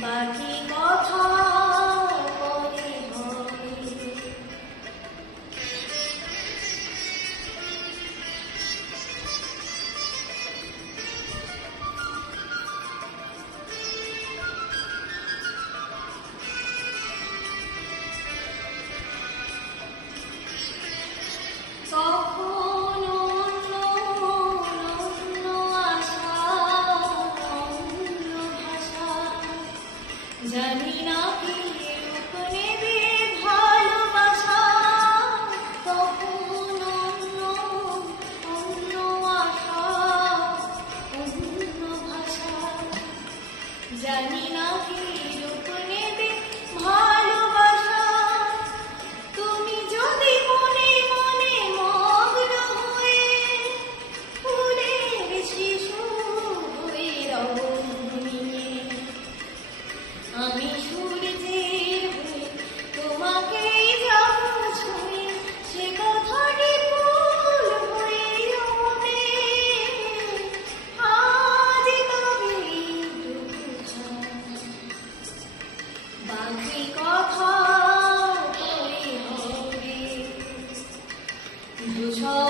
Bucky Ball. আমি সূর্যের হয়ে তোমাকে যাব ছুঁয়ে সে কথাটি ভুল হয়ে হবে আজ তবে দুঃখ বাকি কথা করে হবে। দুজন